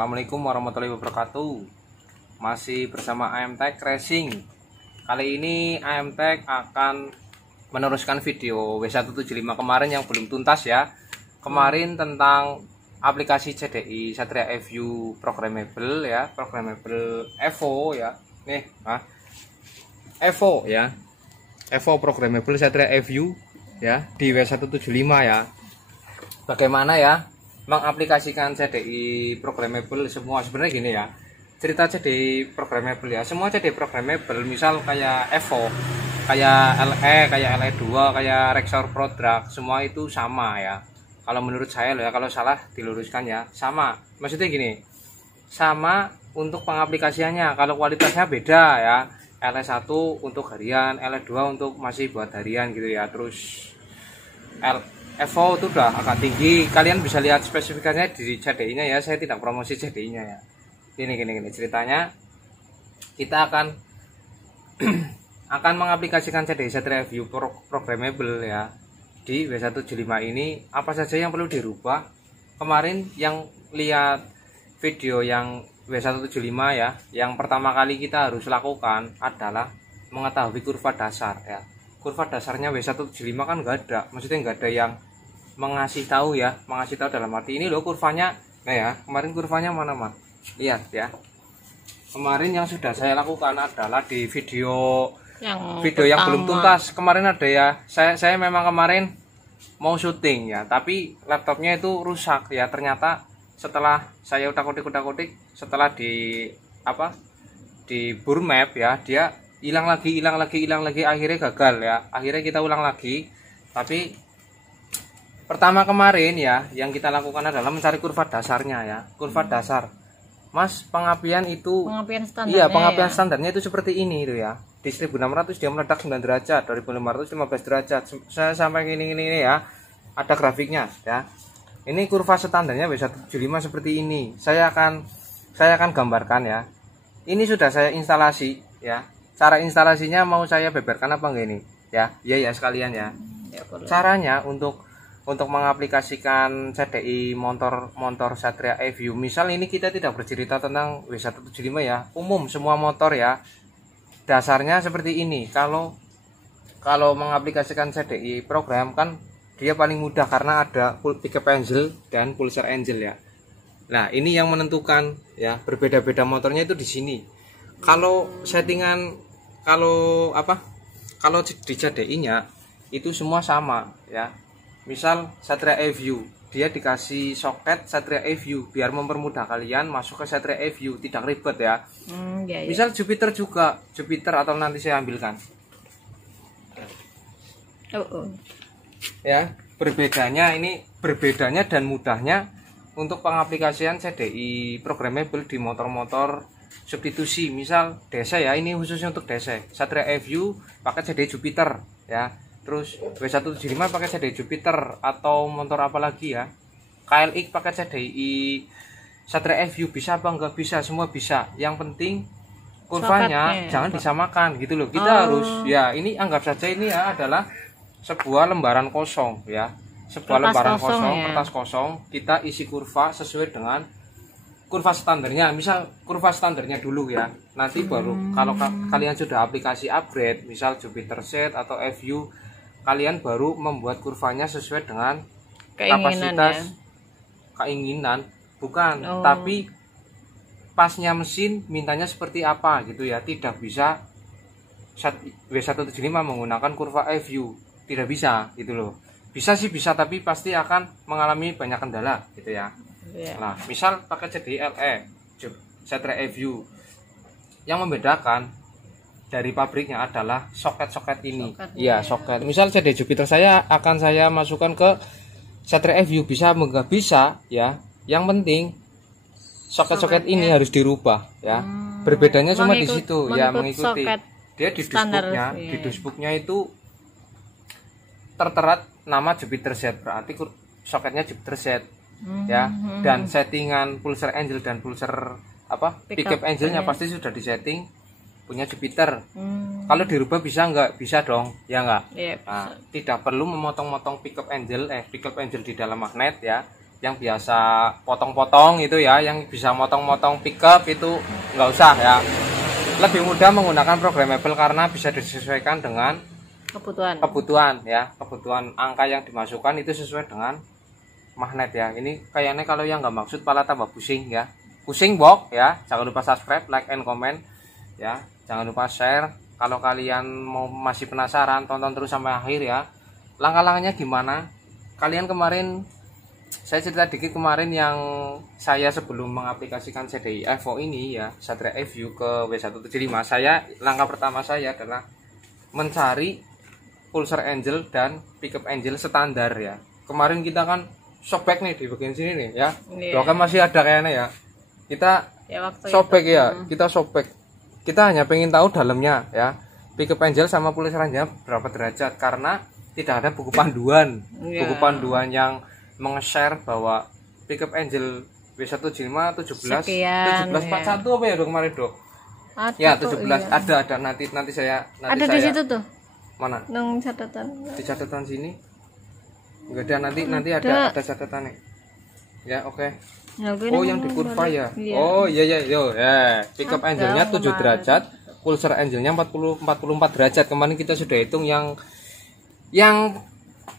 Assalamualaikum warahmatullahi wabarakatuh. Masih bersama AMTech Racing. Kali ini AMTech akan meneruskan video W175 kemarin yang belum tuntas ya. Kemarin tentang aplikasi CDI Satria FU programmable ya, programmable Evo ya. Evo ya. Evo programmable Satria FU ya di W175 ya. Bagaimana ya mengaplikasikan CDI programmable semua? Sebenarnya gini ya, cerita CDI programmable ya, semua CDI programmable misal kayak Evo, kayak LE, kayak LE2, kayak Rexor Pro Drag, semua itu sama ya. Kalau menurut saya loh ya, kalau salah diluruskan ya, sama. Maksudnya gini, sama untuk pengaplikasiannya, kalau kualitasnya beda ya. LE1 untuk harian, LE2 untuk masih buat harian gitu ya. Terus Evo itu udah agak tinggi, kalian bisa lihat spesifikasinya di CDI nya ya. Saya tidak promosi CDI nya ya. Gini ceritanya, kita akan mengaplikasikan CDI Satria FU programmable ya di W175 ini. Apa saja yang perlu dirubah? Kemarin yang lihat video yang W175 ya, yang pertama kali kita harus lakukan adalah mengetahui kurva dasar ya. Kurva dasarnya W175 kan nggak ada, maksudnya nggak ada yang mengasih tahu ya, mengasih tahu dalam arti ini loh kurvanya. Nah ya, kemarin kurvanya mana mah? Lihat ya. Kemarin yang sudah saya lakukan adalah di video yang belum tuntas. Kemarin ada ya. Saya memang kemarin mau syuting ya, tapi laptopnya itu rusak ya. Ternyata setelah saya utak-utik setelah di Burmap ya, dia hilang lagi, akhirnya gagal ya. Akhirnya kita ulang lagi. Tapi pertama kemarin ya, yang kita lakukan adalah mencari kurva dasarnya ya. Kurva dasar, Mas, pengapian standarnya. Iya, pengapian standarnya itu seperti ini itu ya. Di 1600 dia meledak 9 derajat, 2500 15 derajat. Saya sampai gini ya. Ada grafiknya ya. Ini kurva standarnya W175 seperti ini. Saya akan gambarkan ya. Ini sudah saya instalasi ya. Cara instalasinya mau saya beberkan apa enggak ini? Ya sekalian ya. Caranya untuk mengaplikasikan CDI motor Satria FU. Misal ini kita tidak bercerita tentang W175 ya, umum semua motor ya. Dasarnya seperti ini. Kalau mengaplikasikan CDI program kan dia paling mudah karena ada pickup angel dan pulsar angel ya. Nah, ini yang menentukan ya, berbeda-beda motornya itu di sini. Kalau settingan kalau di CDI-nya itu semua sama ya. Misal Satria FU, dia dikasih soket Satria FU biar mempermudah kalian masuk ke Satria FU, tidak ribet ya. Misal Jupiter juga, Jupiter atau nanti saya ambilkan. Ya, berbedanya dan mudahnya untuk pengaplikasian CDI programmable di motor-motor substitusi. Misal DC ya, ini khususnya untuk DC. Satria FU pakai CDI Jupiter ya. Terus W175 pakai CDI Jupiter atau motor apa lagi ya, KLX pakai CDI Satria FU, bisa apa enggak bisa, semua bisa. Yang penting kurvanya jangan disamakan gitu loh. Kita harus ya, ini anggap saja ini ya adalah sebuah lembaran kosong ya, kertas kosong. Kita isi kurva sesuai dengan kurva standarnya. Misal kurva standarnya dulu ya, nanti baru kalau kalian sudah aplikasi upgrade misal Jupiter Set atau FU, kalian baru membuat kurvanya sesuai dengan kapasitas keinginan, bukan tapi pasnya mesin mintanya seperti apa gitu ya. Tidak bisa W175 menggunakan kurva FU, tidak bisa gitu loh. Bisa sih bisa, tapi pasti akan mengalami banyak kendala gitu ya. Nah, misal pakai CDI LE Satria FU, yang membedakan dari pabriknya adalah soket ini. Iya, soket. Misal CDI Jupiter saya masukkan ke Satria FU, bisa enggak bisa ya. Yang penting soket ini harus dirubah ya. Berbedanya cuma di situ ya, mengikuti. Dia di dashboardnya itu tertera nama Jupiter Set, berarti soketnya Jupiter Set ya. Dan settingan pulsar angel dan pulsar pickup angelnya pasti sudah disetting punya Jupiter. Kalau dirubah bisa enggak? Bisa dong ya enggak? Nah, tidak perlu memotong-motong pickup angel di dalam magnet ya. yang biasa potong-potong itu ya, yang bisa motong-motong pickup itu nggak usah ya. Lebih mudah menggunakan programmable karena bisa disesuaikan dengan kebutuhan ya, kebutuhan angka yang dimasukkan itu sesuai dengan magnet ya. Ini kayaknya kalau yang nggak maksud malah tambah pusing ya, pusing bok ya. Jangan lupa subscribe, like and comment ya, jangan lupa share. Kalau kalian masih penasaran, tonton terus sampai akhir ya. Langkah-langkahnya gimana? Kalian kemarin saya cerita dikit kemarin yang saya sebelum mengaplikasikan CDI Evo ini ya, Satria FU ke W175, saya langkah pertama saya adalah mencari pulsar angel dan pickup angel standar ya. Kemarin kita kan sobek nih di bagian sini nih ya. Loh kan masih ada kayaknya ya. Kita sobek ya, kita sobek. Kita hanya pengen tahu dalamnya ya. Pickup angel sama pulsar angel berapa derajat karena tidak ada buku panduan. Buku panduan yang meng-share bahwa pickup angel W175 17 1741 apa ya dok kemarin dok? Ya 17 iya. Ada nanti saya ada di situ tuh. Mana? Nang catatan. Di catatan sini. Enggak ada, nanti ada catatannya. Ya, oke. Oh, yang di kurva ya. Iya. Oh, iya yo. Ya, pickup angelnya 7 derajat, pulsar angelnya 44 derajat. Kemarin kita sudah hitung yang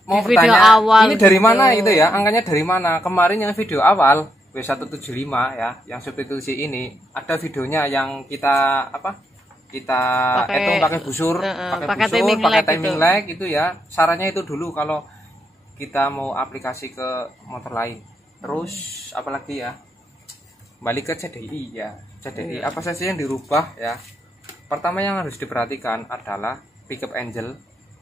mau bertanya ini dari mana itu ya, angkanya dari mana. Kemarin yang video awal W175 ya, yang substitusi ini ada videonya yang kita hitung pakai busur, pakai timing lag itu ya. Sarannya itu dulu kalau kita mau aplikasi ke motor lain. Terus apalagi ya, balik ke CDI ya. CDI apa saja yang dirubah ya. Pertama yang harus diperhatikan adalah pickup angel,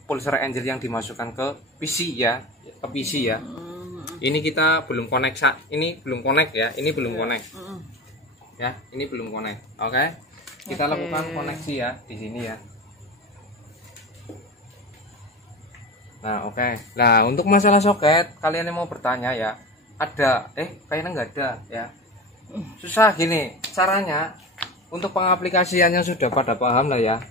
pulsar angel yang dimasukkan ke PC ya, ke PC ya. Ini kita belum connect, ini belum connect ya, ini belum connect. Ya, ini belum connect. Oke. Kita lakukan koneksi ya di sini ya. Nah, oke. Nah, untuk masalah soket, kalian yang mau bertanya ya, ada kayaknya nggak ada ya. Susah gini caranya. Untuk pengaplikasian yang sudah pada paham lah ya,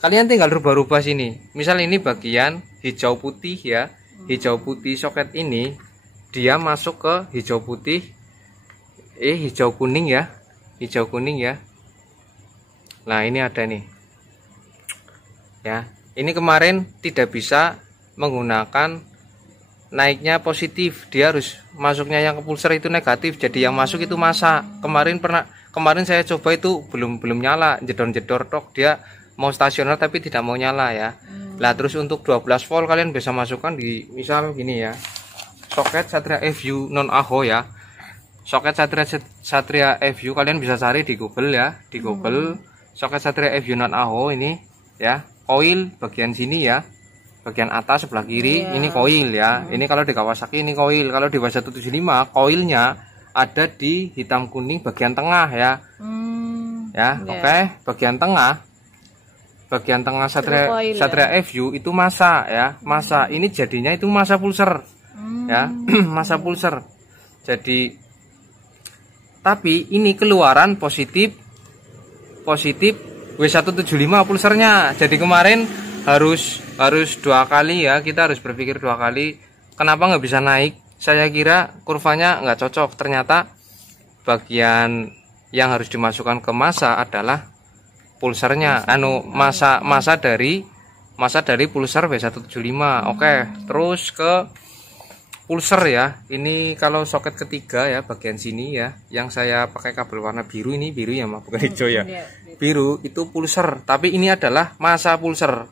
kalian tinggal rubah-rubah sini. Misal ini bagian hijau putih ya, hijau putih soket ini dia masuk ke hijau putih, hijau kuning ya, hijau kuning ya. Nah ini ada nih ya, ini kemarin tidak bisa menggunakan naiknya positif, dia harus masuknya yang ke pulsar itu negatif, jadi yang masuk itu masa. Kemarin saya coba itu belum nyala, jedor-jedor tok, dia mau stasioner tapi tidak mau nyala ya. Lah terus untuk 12 volt kalian bisa masukkan di misal gini ya, soket Satria FU non AHO ya, soket Satria FU kalian bisa cari di Google ya, di Google soket Satria FU non AHO ini ya, koil bagian sini ya, bagian atas sebelah kiri ini koil ya. Ini kalau di Kawasaki ini koil, kalau di W175 koilnya ada di hitam kuning bagian tengah ya. Oke, bagian tengah Satria FU itu masa ya, masa ini jadinya itu masa pulsar ya. Masa pulsar. Jadi tapi ini keluaran positif W175 pulsarnya. Jadi kemarin harus 2 kali ya, kita harus berpikir 2 kali. Kenapa nggak bisa naik? Saya kira kurvanya nggak cocok. Ternyata bagian yang harus dimasukkan ke masa adalah pulsarnya, masa dari pulsar W175. Oke, terus ke pulsar ya. Ini kalau soket ketiga ya, bagian sini ya, yang saya pakai kabel warna biru, ini biru ya, bukan hijau ya. Biru itu pulsar, tapi ini adalah masa pulsar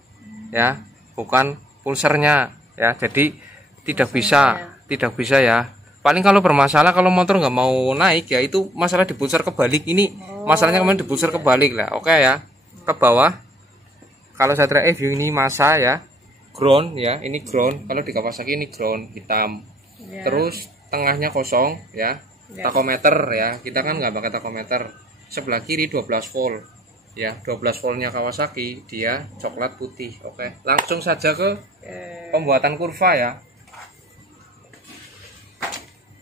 ya, bukan pulsarnya ya. Jadi tidak bisa ya. Paling kalau bermasalah, kalau motor nggak mau naik ya, itu masalah di pulsar kebalik. Ini masalahnya kemarin di pulsar kebalik lah. Oke ya, ke bawah. Kalau Satria FU ini masa ya, ground ya, ini ground. Kalau di Kawasaki ini ground hitam. Terus tengahnya kosong ya, takometer ya. Kita kan nggak pakai takometer. Sebelah kiri 12 volt ya, 12 voltnya Kawasaki, dia coklat putih. Oke, langsung saja ke pembuatan kurva ya.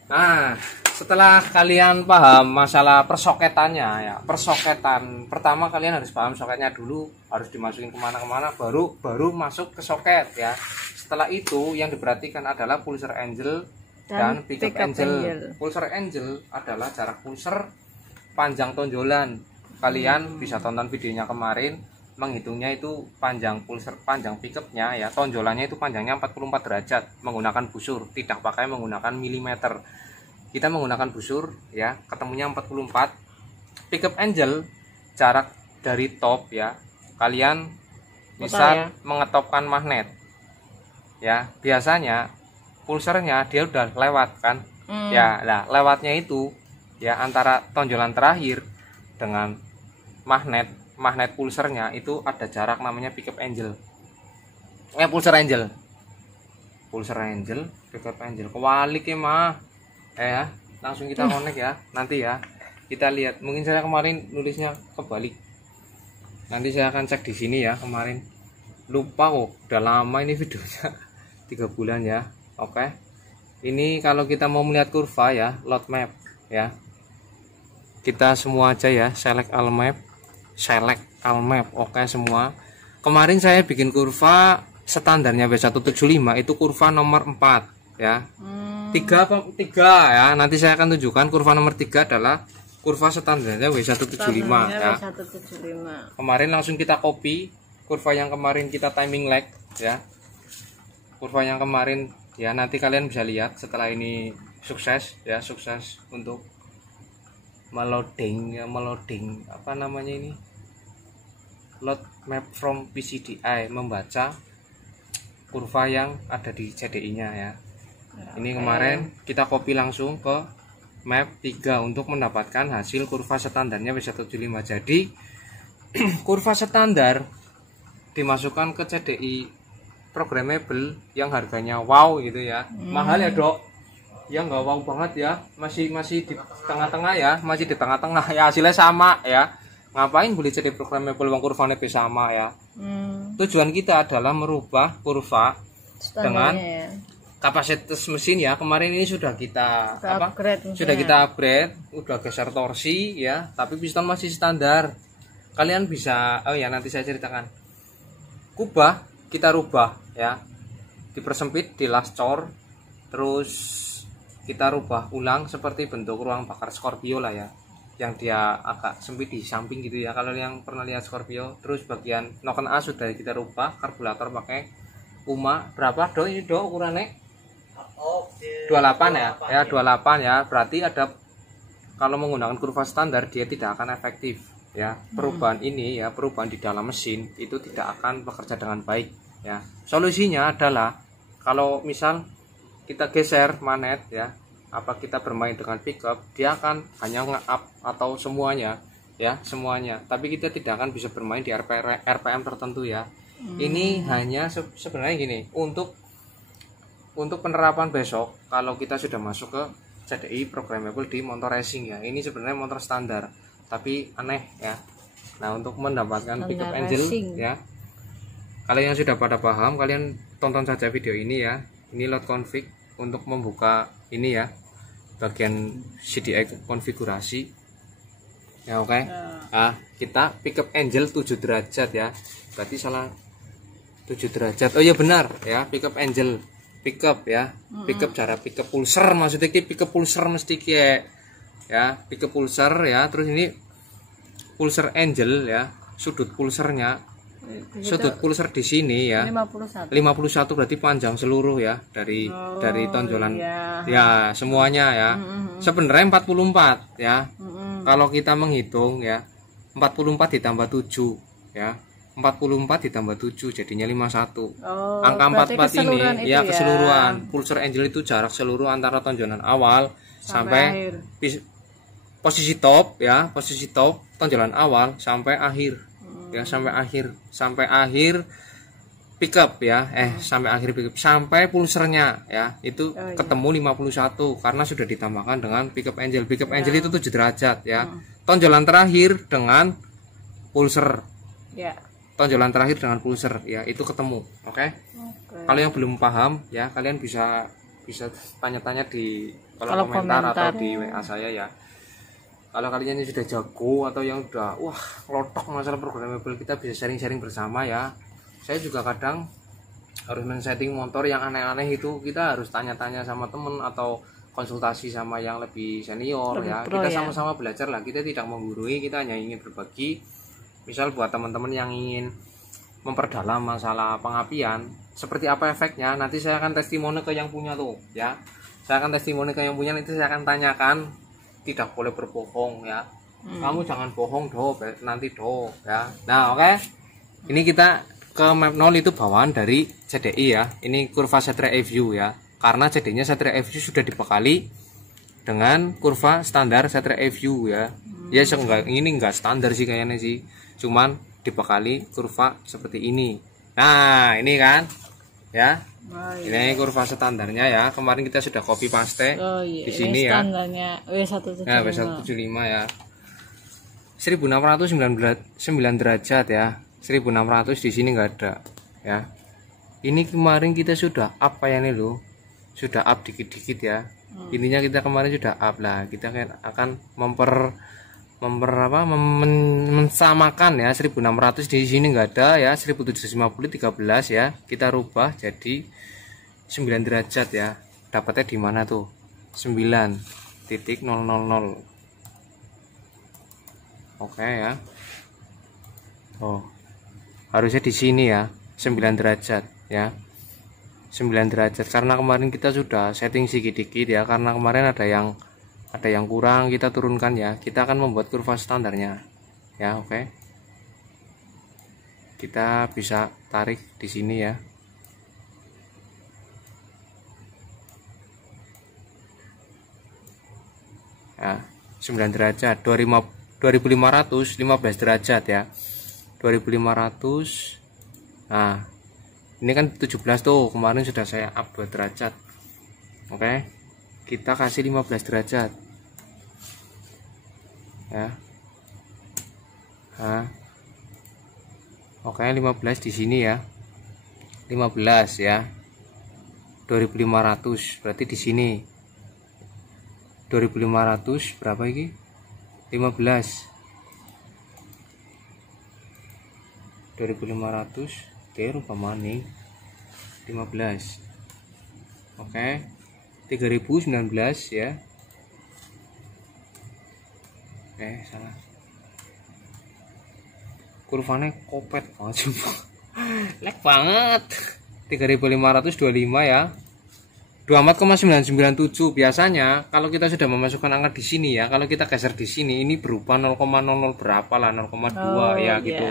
Nah, setelah kalian paham masalah persoketannya ya, persoketan pertama kalian harus paham soketnya dulu, harus dimasukin kemana-kemana, baru masuk ke soket ya. Setelah itu yang diperhatikan adalah pulsar angel dan pickup angel. Pulser angel adalah jarak pulser panjang tonjolan. Kalian bisa tonton videonya kemarin, menghitungnya itu panjang pulser, panjang pickupnya ya, tonjolannya itu panjangnya 44 derajat menggunakan busur, tidak pakai menggunakan milimeter. Kita menggunakan busur ya, ketemunya 44. Pickup angel jarak dari top ya, kalian bisa mengetopkan magnet ya. Biasanya pulsernya dia udah lewat kan ya, nah lewatnya itu ya antara tonjolan terakhir dengan magnet pulsernya itu ada jarak namanya pickup angel. Pulser angel pickup angel kewalik ya mah ya. Langsung kita connect ya, nanti ya kita lihat. Mungkin saya kemarin nulisnya kebalik, nanti saya akan cek di sini ya. Kemarin lupa kok, udah lama ini videonya 3 bulan ya. Oke, ini kalau kita mau melihat kurva ya, load map ya, kita semua aja ya, select all map. Oke semua. Kemarin saya bikin kurva standarnya W175 itu kurva nomor 4 ya. 3 ya, nanti saya akan tunjukkan kurva nomor 3 adalah kurva standarnya W175 ya. Kemarin langsung kita copy kurva yang kemarin kita timing lag ya. Kurva yang kemarin ya, nanti kalian bisa lihat setelah ini sukses ya, sukses untuk meloading apa namanya ini, load map from PCDI, membaca kurva yang ada di CDI nya ya. Ini kemarin kita copy langsung ke map 3 untuk mendapatkan hasil kurva standarnya W175. Jadi kurva standar dimasukkan ke CDI programmable yang harganya wow gitu ya. Mahal ya dok ya, nggak wow banget ya, masih di tengah-tengah ya, masih di tengah-tengah ya, hasilnya sama ya. Ngapain beli CD programmable yang kurvanya sama ya. Tujuan kita adalah merubah kurva dengan kapasitas mesin ya. Kemarin ini sudah kita sudah kita upgrade, udah geser torsi ya, tapi piston masih standar. Kalian bisa, oh ya nanti saya ceritakan, kubah kita rubah ya, dipersempit di last cor, terus kita rubah ulang seperti bentuk ruang bakar Scorpio lah ya, yang dia agak sempit di samping gitu ya, kalau yang pernah lihat Scorpio. Terus bagian noken A sudah kita rubah, karburator pakai UMA berapa do ini do ukurannya 28 ya, ya 28 ya. Berarti ada, kalau menggunakan kurva standar dia tidak akan efektif ya. Perubahan ini ya, perubahan di dalam mesin itu tidak akan bekerja dengan baik ya. Solusinya adalah kalau misal kita geser magnet ya, apa kita bermain dengan pickup, dia akan hanya nge-up atau semuanya ya, semuanya, tapi kita tidak akan bisa bermain di RPM tertentu ya. Ini hanya sebenarnya gini, untuk penerapan besok kalau kita sudah masuk ke CDI programmable di motor racing ya. Ini sebenarnya motor standar tapi aneh ya. Nah, untuk mendapatkan pickup angel ya, kalian yang sudah pada paham, kalian tonton saja video ini ya. Ini load config untuk membuka ini ya, bagian CDI konfigurasi ya. Oke. Nah, kita pickup angel 7 derajat ya, berarti salah 7 derajat. Oh iya benar ya, pickup angel pickup ya, pickup cara pickup pulser, maksudnya pickup pulser mesti ya, pickup pulser ya. Terus ini pulser angel ya, sudut pulsernya, sudut pulser di sini ya 51 berarti panjang seluruh ya, dari tonjolan ya semuanya ya. Sebenarnya 44 ya, kalau kita menghitung ya, 44 ditambah 7 ya, 44 ditambah 7 jadinya 51. Angka 44 ini ya keseluruhan. Pulser angel itu jarak seluruh antara tonjolan awal sampai posisi top ya, posisi top tonjolan awal sampai akhir ya, sampai akhir pickup ya, sampai akhir pickup, sampai pulsernya ya, itu ketemu 51 karena sudah ditambahkan dengan pickup angel. Pickup angel itu 7 derajat ya. Tonjolan terakhir dengan pulser ya, tonjolan terakhir dengan pulser ya, itu ketemu. Oke. Kalau yang belum paham ya, kalian bisa tanya-tanya di kolom komentar atau di WA saya ya. Kalau kalian yang sudah jago atau yang udah lotok masalah programmable, kita bisa sharing-sharing bersama ya. Saya juga kadang harus men-setting motor yang aneh-aneh itu kita harus tanya-tanya sama temen atau konsultasi sama yang lebih senior, lebih ya. pro, Kita ya. sama-sama belajar lah, kita tidak menggurui, kita hanya ingin berbagi. Misal buat teman-teman yang ingin memperdalam masalah pengapian, seperti apa efeknya, nanti saya akan testimoni ke yang punya tuh, ya. Saya akan testimoni ke yang punya, nanti saya akan tanyakan, tidak boleh berbohong, ya. Kamu jangan bohong nanti ya. Nah, oke. Ini kita ke map 0 itu bawaan dari CDI, ya. Ini kurva Satria E-View, ya. Karena CDI-nya Satria E-View sudah dibekali dengan kurva standar Satria E-View, ya. Ya, ini enggak standar sih kayaknya sih. Cuman dibekali kurva seperti ini. Nah, ini kan, ya. Ini kurva standarnya, ya. Kemarin kita sudah copy paste di sini, ya. Standarnya W175. Nah, W175, ya. 1609 derajat, ya. 1600 di sini enggak ada, ya. Ini kemarin kita sudah up ya nih loh. Sudah up dikit-dikit, ya. Intinya kita kemarin sudah up lah. Kita akan mensamakan, ya. 1600 di sini enggak ada, ya. 1750 13, ya. Kita rubah jadi 9 derajat, ya. Dapatnya di mana tuh? 9.000. Oke, ya. Oh, harusnya di sini, ya. 9 derajat, ya. 9 derajat karena kemarin kita sudah setting sedikit-sedikit, ya. Karena kemarin ada yang kurang, kita turunkan, ya. Kita akan membuat kurva standarnya, ya. Oke. Kita bisa tarik di sini, ya. Ya, 9 derajat, 2515 derajat, ya. 2500. Nah, ini kan 17 tuh, kemarin sudah saya up 2 derajat. Oke. Kita kasih 15 derajat. Ya. Nah. Oke, 15 di sini, ya. 15, ya. 2500 berarti di sini. 2500 berapa ini? 15. 2500 rupa maning 15. Oke. 3019, ya. Salah. Kurvanya kopet banget sumpah. Lag banget. 3525, ya. 24,997. Biasanya kalau kita sudah memasukkan angka di sini, ya, kalau kita geser di sini ini berupa 0,00 berapa lah, 0,2, ya, gitu.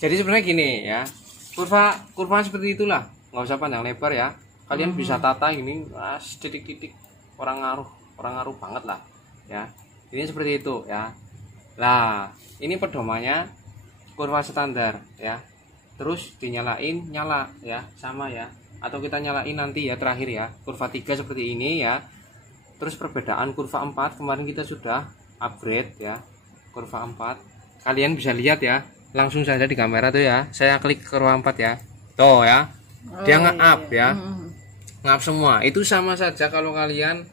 Jadi sebenarnya gini, ya. Kurva seperti itulah. Nggak usah panjang lebar, ya. Kalian bisa tata ini titik-titik, orang ngaruh banget lah, ya. Ini seperti itu, ya. Lah, ini pedomannya kurva standar, ya. Terus dinyalain, nyala, ya, sama, ya. Atau kita nyalain nanti, ya, terakhir, ya. Kurva 3 seperti ini, ya. Terus perbedaan kurva 4 kemarin kita sudah upgrade, ya. Kurva 4 kalian bisa lihat, ya, langsung saja di kamera tuh, ya. Saya klik kurva 4, ya. Tuh, ya. Dia nge-up, ya. Nge-up semua. Itu sama saja kalau kalian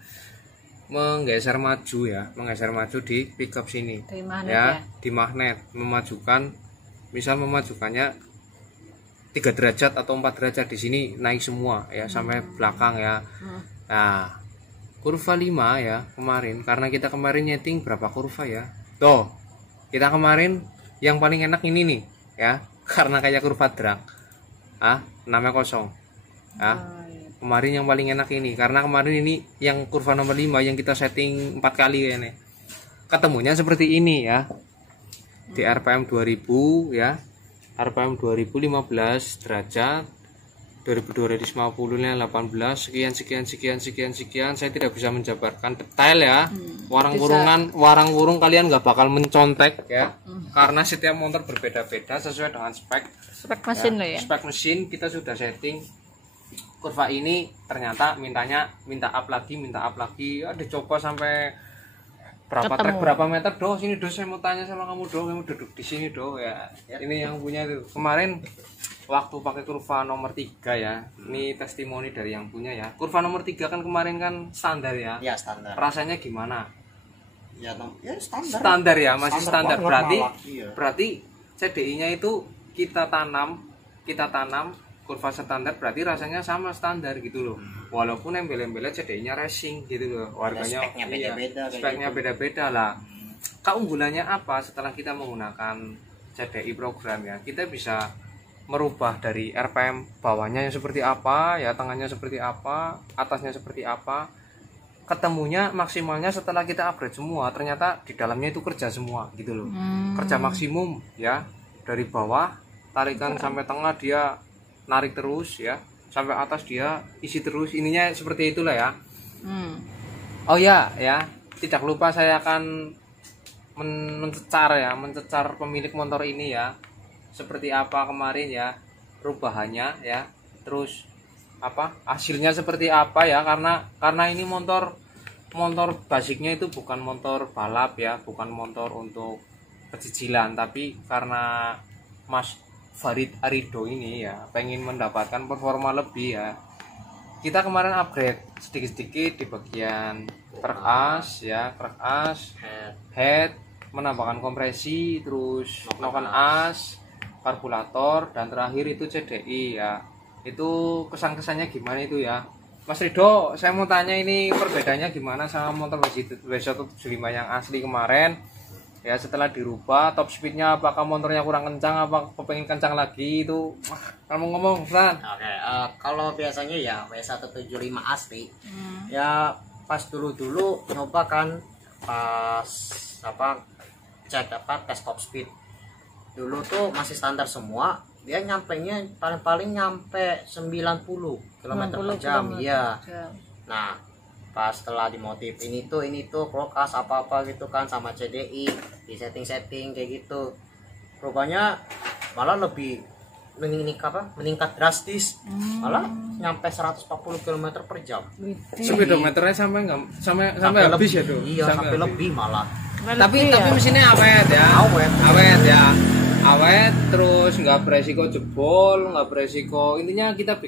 menggeser maju, ya. Menggeser maju di pickup sini, di magnet, ya. Ya. Di magnet memajukan, misal memajukannya 3 derajat atau 4 derajat, di sini naik semua, ya, sampai belakang, ya. Nah, kurva 5, ya, kemarin karena kita kemarin nyeting berapa kurva, ya. Tuh, kita kemarin yang paling enak ini nih, ya, karena kayak kurva drag. Namanya kosong. Kemarin yang paling enak ini karena kemarin ini yang kurva nomor 5 yang kita setting 4 kali, ya, nih. Ketemunya seperti ini, ya. Di RPM 2000, ya. RPM 2015 derajat, 2250 nya 18, sekian. Saya tidak bisa menjabarkan detail, ya. Warang-wurung kalian nggak bakal mencontek, ya. Karena setiap motor berbeda-beda sesuai dengan spek mesin, ya. Spek mesin kita sudah setting. Kurva ini ternyata minta up lagi, ya, dicoba sampai berapa meter, sini saya mau tanya sama kamu, kamu duduk di sini, ya. Ini yang punya itu kemarin waktu pakai kurva nomor 3, ya. Ini testimoni dari yang punya, ya. Kurva nomor 3 kan kemarin kan standar, ya. Ya, standar. Rasanya gimana? Ya, standar. Standar, ya, masih standar. Berarti iya. CDI-nya itu kita tanam kurva standar berarti rasanya sama standar gitu loh. Walaupun embel-embelnya CDI-nya racing gitu loh. Harganya speknya beda-beda kayak speknya gitu. beda-beda lah. Keunggulannya apa setelah kita menggunakan CDI program ya? Kita bisa merubah dari RPM bawahnya yang seperti apa, ya tengahnya seperti apa, atasnya seperti apa. Ketemunya maksimalnya setelah kita upgrade semua, ternyata di dalamnya itu kerja semua gitu loh. Kerja maksimum ya, dari bawah tarikan sampai tengah dia narik terus ya, sampai atas dia isi terus, ininya seperti itulah ya. Oh ya tidak lupa saya akan mencecar pemilik motor ini ya, seperti apa kemarin ya perubahannya ya, terus apa hasilnya seperti apa ya, karena ini motor basicnya itu bukan motor balap ya, bukan motor untuk pecicilan, tapi karena Mas Farid Arido ini ya pengen mendapatkan performa lebih ya, kita kemarin upgrade sedikit-sedikit di bagian krek as, head, menambahkan kompresi, terus melakukan as, karburator, dan terakhir itu CDI ya. Itu kesan-kesannya gimana itu ya Mas Rido? Saya mau tanya ini perbedaannya gimana sama motor W175 yang asli kemarin ya, setelah dirubah top speednya, apakah motornya kurang kencang, apa kepengen kencang lagi itu? Kamu ngomong Fran. Oke, kalau biasanya ya W175 asli ya pas dulu nyoba kan, pas cek tes top speed dulu tuh masih standar semua, dia nyampenya paling nyampe 90 km per jam ya. Nah pas setelah dimotif ini tuh prokas apa gitu kan sama CDI, di setting kayak gitu, rupanya malah lebih meningkat drastis, malah nyampe 140 km per jam. Speedometernya sampai habis ya tuh? Iya, sampai lebih malah. Tapi mesinnya awet ya, awet terus nggak beresiko jebol, nggak beresiko, intinya kita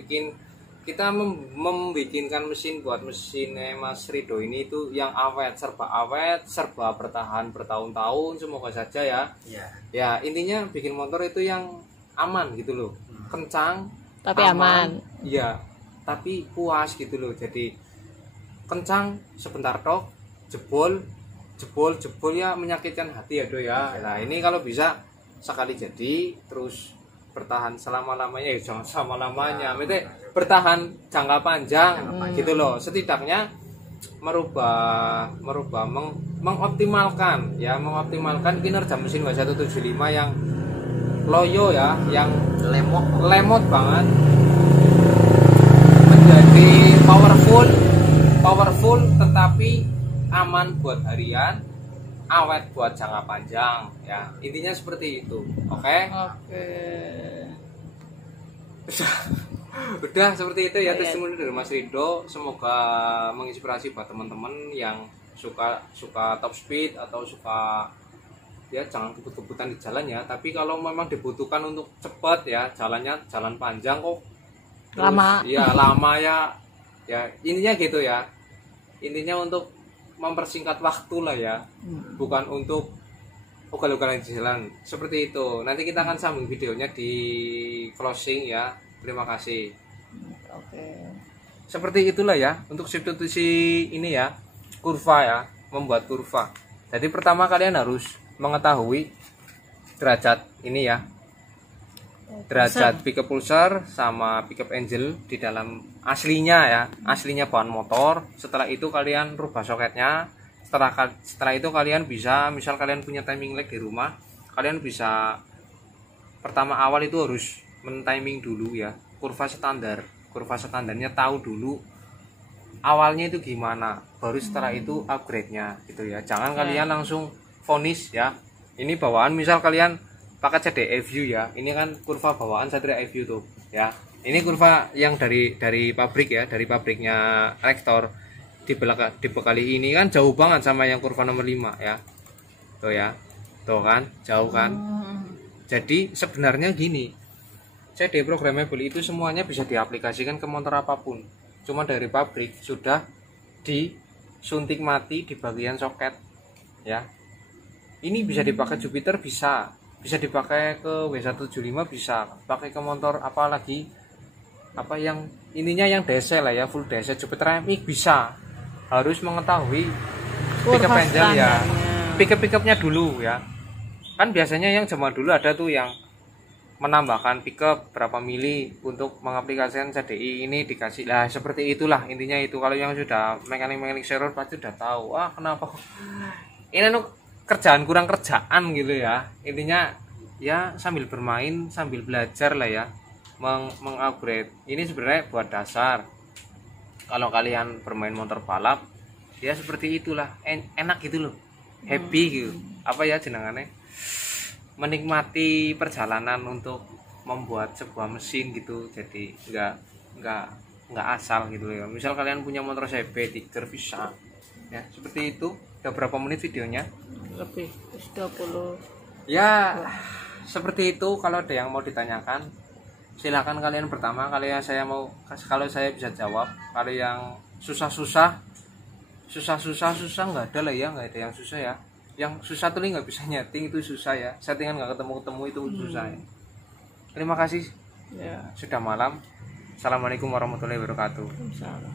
membikinkan mesin buat mesinnya Mas Rido ini itu yang awet, serba bertahan bertahun-tahun, semoga saja ya. Ya intinya bikin motor itu yang aman gitu loh, kencang tapi aman. Iya, tapi puas gitu loh. Jadi kencang sebentar tok, jebol ya menyakitkan hati ya do ya. Nah ini kalau bisa sekali jadi, terus bertahan selama-lamanya, jangan selama-lamanya, bertahan jangka panjang gitu loh. Setidaknya mengoptimalkan kinerja mesin W175 yang loyo ya, yang lemot banget, menjadi powerful tetapi aman buat harian, awet buat jangka panjang ya, intinya seperti itu. Oke. Udah seperti itu ya testimoni dari Mas Rido, semoga menginspirasi buat teman-teman yang suka top speed atau suka ya, jangan kebut-kebutan di jalan ya, tapi kalau memang dibutuhkan untuk cepat ya, jalan panjang kok terus, lama ya intinya gitu ya, intinya untuk mempersingkat waktu lah ya, bukan untuk ugal-ugalan di jalan seperti itu. Nanti kita akan sambung videonya di closing ya. Terima kasih. Seperti itulah ya untuk substitusi ini ya, kurva ya, membuat kurva. Jadi pertama kalian harus mengetahui derajat ini ya, derajat pickup pulsar sama pickup angel di dalam aslinya ya, aslinya bahan motor. Setelah itu kalian rubah soketnya. Setelah itu kalian bisa, misal kalian punya timing lag di rumah, kalian bisa pertama awal itu harus men-timing dulu ya, kurva standarnya tahu dulu awalnya itu gimana, baru setelah itu upgrade-nya gitu ya. Jangan kalian langsung vonis ya. Ini bawaan misal kalian pakai CDI view ya, ini kan kurva bawaan Satria view tuh ya. Ini kurva yang dari pabrik ya, dari pabriknya Rektor, dibekali ini kan jauh banget sama yang kurva nomor 5 ya. Tuh ya, tuh kan jauh kan. Jadi sebenarnya gini, CDI programmable itu semuanya bisa diaplikasikan ke motor apapun, cuma dari pabrik sudah disuntik mati di bagian soket ya. Ini bisa dipakai Jupiter, bisa dipakai ke W175, bisa pakai ke motor apalagi apa yang ininya yang DC lah ya, full DC Jupiter MX bisa, harus mengetahui pickup angel ya, pickup-pickupnya dulu ya. Kan biasanya yang zaman dulu ada tuh yang menambahkan pickup berapa mili untuk mengaplikasikan CDI, ini dikasih lah seperti itulah intinya itu. Kalau yang sudah mekanik server pasti udah tahu, kenapa ini kerjaan kurang kerjaan gitu ya. Intinya ya sambil bermain sambil belajar lah ya, mengupgrade. Ini sebenarnya buat dasar kalau kalian bermain motor balap ya, seperti itulah, enak gitu loh, happy gitu, apa ya jenengannya, menikmati perjalanan untuk membuat sebuah mesin gitu. Jadi nggak asal gitu ya. Misal kalian punya motor CB Tiger bisa ya, seperti itu. Udah berapa menit videonya? Lebih 20. Ya seperti itu. Kalau ada yang mau ditanyakan silakan kalian. Pertama kalau saya bisa jawab. Kalau yang susah nggak ada lah ya, nggak ada yang susah ya. Yang susah tuh nggak bisa nyeting, itu susah ya. Settingan nggak ketemu itu susah ya. Terima kasih ya. Sudah malam. Assalamualaikum warahmatullahi wabarakatuh. Insya Allah.